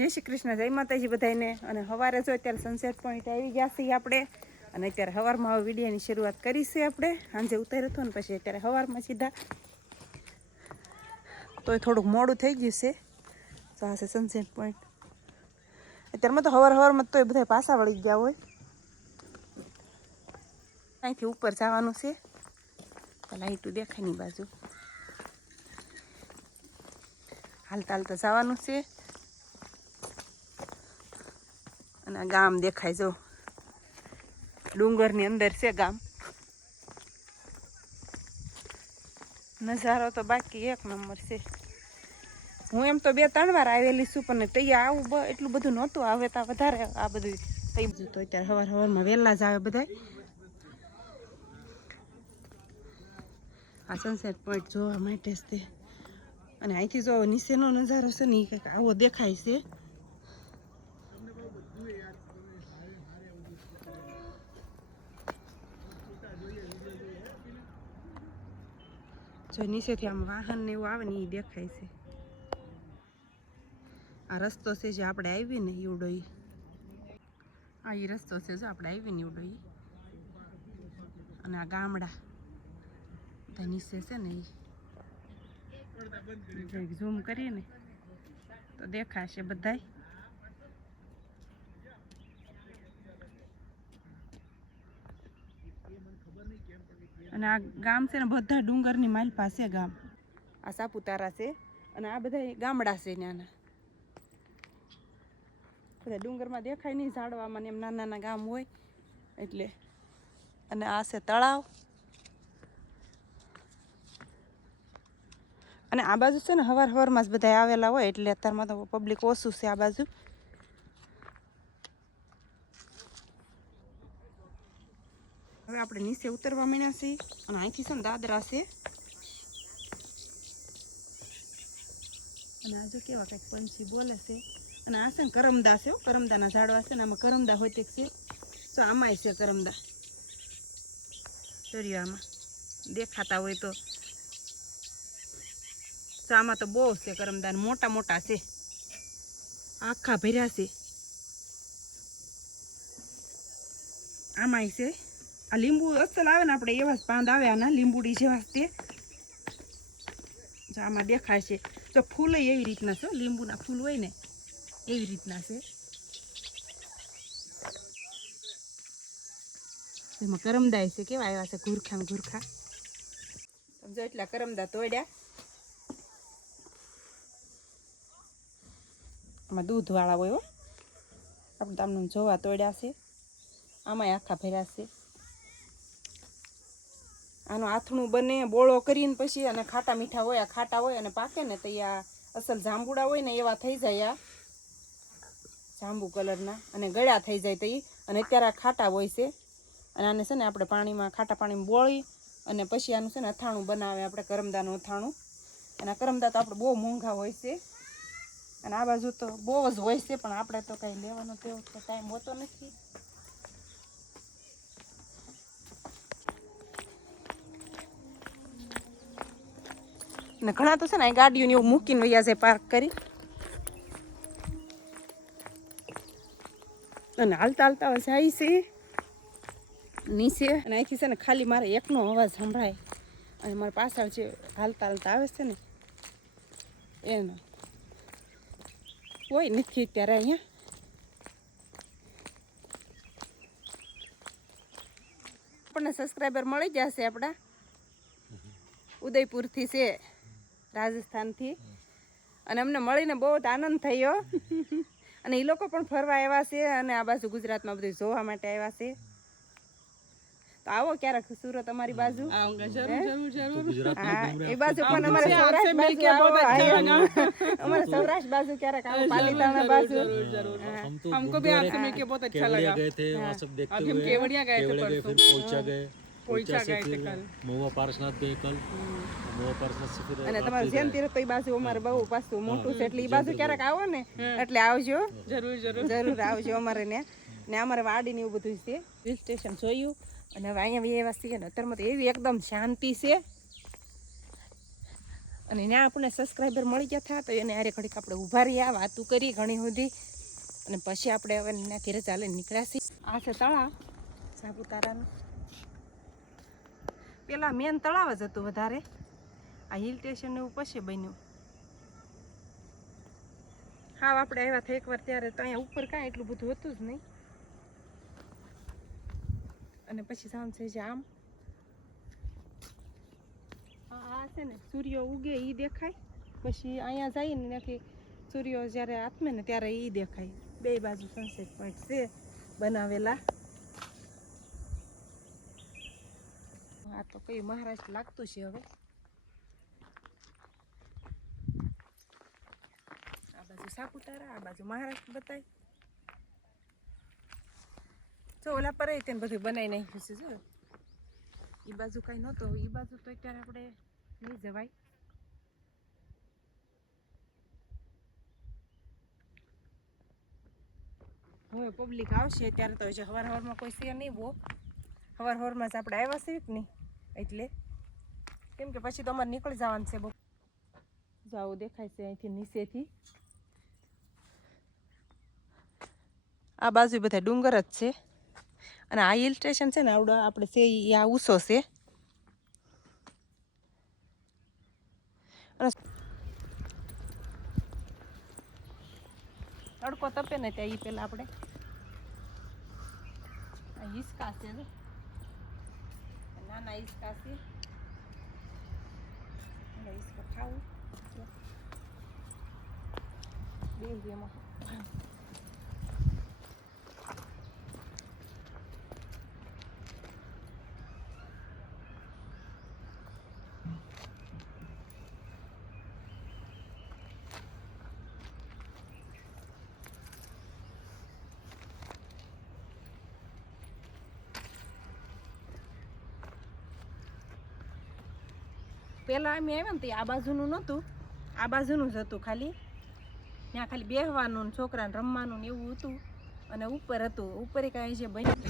જય શ્રી કૃષ્ણ, જય માતાજી બધાને. અને સવારે જો અત્યારે સનસેટ પોઈન્ટ આવી ગયા છીએ આપણે. અને અત્યારે સવારમાં હવે વિડીયોની શરૂઆત કરી છે આપણે. સાંજે ઉતાર્યો હતો ને પછી અત્યારે સવારમાં સીધા તો થોડુંક મોડું થઈ ગયું છે. તો આ છે સનસેટ પોઈન્ટ. અત્યારમાં તો સવારમાં તો એ બધા પાછા વળી ગયા હોય. અહીંથી ઉપર જવાનું છે. લાઈટું દેખાય ની બાજુ હાલતા હાલતા જવાનું છે. અને આ ગામ દેખાય જો ડુંગરની અંદર છે ગામ. નજારો તો બાકી એક નંબર છે. હું એમ તો 2-3 વાર આવેલી છું પણ તૈયાર આવું એટલું બધું નહોતું. આવે તો વધારે આ બધું થઈ ગયું. તો અત્યારે સવારમાં વહેલા જ આવે બધા. આ સનસેટ પોઈન્ટ જોવા માટે જ તે. અને અહીંથી જો નીચેનો નજારો છે ને કંઈક આવો દેખાય છે. જો નીચેથી આમ વાહન ને એવું આવે ને એ દેખાય છે. આ રસ્તો છે જે આપણે આવી ને એવડો આ એ રસ્તો છે જો આપણે આવી ને એવડો અને આ ગામડા બધા નીચે છે ને એ ઝૂમ કરીએ ને તો દેખાશે બધાય. અને આ ગામ છે ને બધા ડુંગરની માલ પાસે ગામ. આ સાપુતારા છે અને આ બધા ગામડા છે નાના. બધા ડુંગરમાં દેખાય નહીં ઝાડવામાં એમ નાના નાના ગામ હોય એટલે. અને આ છે તળાવ. અને આ બાજુ છે ને સવારમાં જ બધા આવેલા હોય એટલે અત્યારમાં તો પબ્લિક ઓછું છે આ બાજુ. હવે આપણે નીચે ઉતરવા માંડ્યા છીએ. અને અહીંથી છે ને દાદરા છે. અને આ જો કેવા કંઈક પંછી બોલે છે. અને આ છે ને કરમદા છે. કરમદાના ઝાડવા છે ને આમાં કરમદા હોય તે છે. તો આમાંય છે કરમદા. જોયું આમાં દેખાતા હોય તો. તો આમાં તો બહુ છે કરમદા, મોટા મોટા છે. આખા ભર્યા છે. આમાંય છે. આ લીંબુ અસલ આવે ને આપણે એવા જ પાંદ આવે આના લીંબુડી જેવા તે. જો આમાં દેખાય છે. તો ફૂલ એવી રીતના છે. લીંબુના ફૂલ હોય ને એવી રીતના છે. એમાં કરમદા છે કેવા આવ્યા છે ઘૂરખા ને ઘૂરખા. સમજો એટલા કરમદા તોડ્યા. આમાં દૂધ વાળા હોય હો. આપણે તમને જોવા તોડ્યા છે. આમાંય આખા ભર્યા છે. આનું આથણું બને બોળો કરીને પછી અને ખાટા મીઠા હોય. આ ખાટા હોય અને પાકે ને તો આ અસલ જાંબુડા હોય ને એવા થઈ જાય. આ જાંબુ કલરના અને ગળ્યા થઈ જાય તો અને અત્યારે આ ખાટા હોય છે. અને આને છે ને આપણે પાણીમાં ખાટા પાણીમાં બોળી અને પછી આનું છે ને અથાણું બનાવે આપણે કરમદાનું અથાણું. અને આ કરમદા તો આપણે બહુ મોંઘા હોય છે. અને આ બાજુ તો બહુ જ હોય છે પણ આપણે તો કંઈ લેવાનો તેવો ટાઈમ હોતો નથી. ને ઘણા તો છે ને ગાડીઓને એવું મૂકીને વયા જાય પાર્ક કરી. અને હાલતા હાલતા જાય છે નીચે. અને અહીંથી છે ને ખાલી મારે એકનો અવાજ સંભળાય. અને મારા પાછળ જે હાલતા હાલતા આવે છે ને એનો કોઈ નથી અત્યારે અહીંયા. આપણને સબસ્ક્રાઈબર મળી જશે આપણા ઉદયપુરથી છે, રાજસ્થાનથી. અને અમને મળીને બહુ જ આનંદ થયો. અને એ લોકો પણ ફરવા આવ્યા છે અને આ બાજુ ગુજરાતમાં બધું જોવા માટે આવ્યા છે. તો આવો ક્યારેક સુરત અમારી બાજુ. એ બાજુ પણ અમારે સૌરાષ્ટ્ર બાજુ ક્યારેક આવો. પાલીતાણા બાજુ हमको भी आपसे मिलके बहुत अच्छा लगा. गए थे वहाँ सब देखते हुए. हम केवड़िया गए थे परसों. पोइचा गए थे कल. महुआ पारसनाथ गए कल. મहुआ પારસનાથ से फिर અને તમારું જૈન તીર્થ તો એ બાજુ અમારે બહુ પાછું મોટું છે એટલે એ બાજુ ક્યારેક આવો ને એટલે આવજો. જરૂર આવજો અમારે ને અમારે વાડી ને એવું બધું છે. હિલ સ્ટેશન જોયું અને હવે અહીંયા એવા છીએ ને અત્યારમાં તો એવી એકદમ શાંતિ છે. અને ત્યાં આપણને સબસ્ક્રાઈબર મળી ગયા હતા તો એને હારે ઘડીક આપણે ઊભા રહ્યા, વાતું કરી ઘણી સુધી, અને પછી આપણે હવે ત્યાંથી રજા લઈને નીકળ્યા. આ છે તળાવ સાપુતારાનું. પેલા મેન તળાવ જ હતું વધારે, આ હિલ સ્ટેશન એવું પછી બન્યું. હા આપણે આવ્યા હતા એકવાર ત્યારે તો અહીંયા ઉપર કાંઈ એટલું બધું હતું જ નહીં. અને પછી સાંજ થઈ જાય આમ આ છે ને સૂર્ય ઉગે એ દેખાય, પછી અહીંયા જઈએ ને ત્યાંથી સૂર્ય જ્યારે આથમે ને ત્યારે એ દેખાય. બે બાજુ સનસેટ પોઈન્ટ છે બનાવેલા. આ તો કયું મહારાષ્ટ્ર લાગતું છે હવે. આ બાજુ સાપુતારા, આ બાજુ મહારાષ્ટ્ર બતાય. જો ઓલા પર તેને બધું બનાવી નાખ્યું છે. જો એ બાજુ કાંઈ નહોતું, એ બાજુ તો અત્યારે આપણે નહીં જવાય. હવે પબ્લિક આવશે ત્યારે તો હજી હવારમાં કોઈ છે નહીં બહુ. હવારમાં જ આપણે આવ્યા છીએ કે નહીં એટલે, કેમ કે પછી તો અમારે નીકળી જવાનું છે. બહુ જાવું દેખાય છે અહીંથી નીચેથી. આ બાજુ બધા ડુંગર જ છે, અને આ હિલ સ્ટેશન છે ને આવડે આપણે છે એ આ ઊંચો છે. અને તડકો તપે ને ત્યાં એ પેલા આપણે હિસકા છે, નાના હિસકા છે. હિસકા ખાવું બે એમાં. પેલા અમે આવ્યા ને તો આ બાજુનું નહોતું, આ બાજુનું જ હતું ખાલી. ત્યાં ખાલી બેસવાનું, છોકરાને રમવાનું એવું હતું, અને ઉપર હતું. ઉપર કાંઈ જે બન્યું